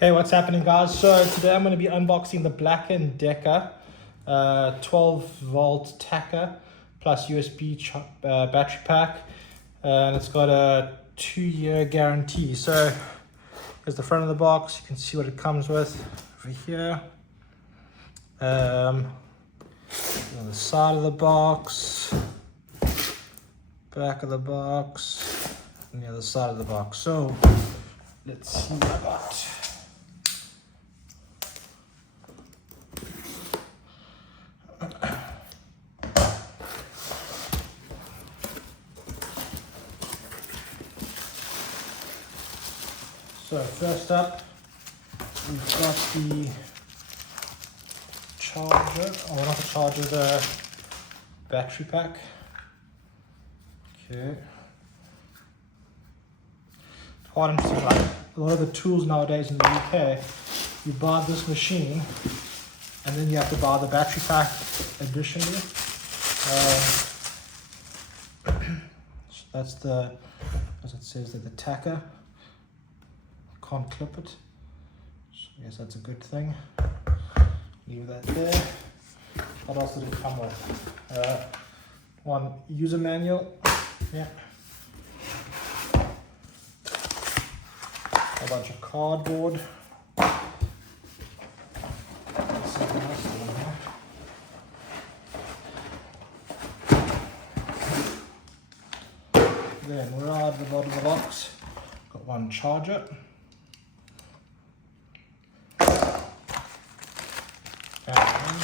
Hey, what's happening, guys? So today I'm going to be unboxing the Black+Decker 12-volt Tacker plus USB battery pack, and it's got a 2-year guarantee. So here's the front of the box. You can see what it comes with over here. On the side of the box, back of the box, and the other side of the box. So let's see what I got. So first up, we've got the charger, or not the charger, the battery pack. Okay. Quite interesting, right? A lot of the tools nowadays in the UK, you buy this machine and then you have to buy the battery pack additionally. So that's the, as it says there, the Tacker. Can't clip it, so I guess that's a good thing. Leave that there. What else did it come with? One user manual, yeah, a bunch of cardboard. Something else in there. Then we're out of the bottom of the box. Got one charger. And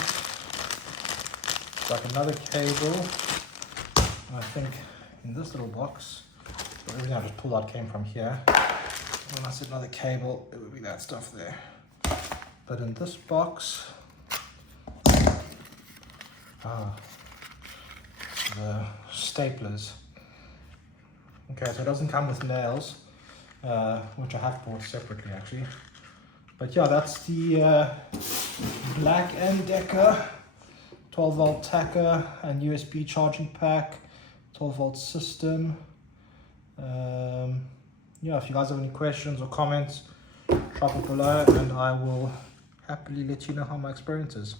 it's like another cable. I think in this little box, everything I just pulled out came from here. When I said another cable, it would be that stuff there. But in this box, the staplers. Okay, so it doesn't come with nails, which I have bought separately actually. But yeah, that's the Black+Decker 12-volt Tacker and USB charging pack, 12-volt system. Yeah, if you guys have any questions or comments, drop it below and I will happily let you know how my experience is.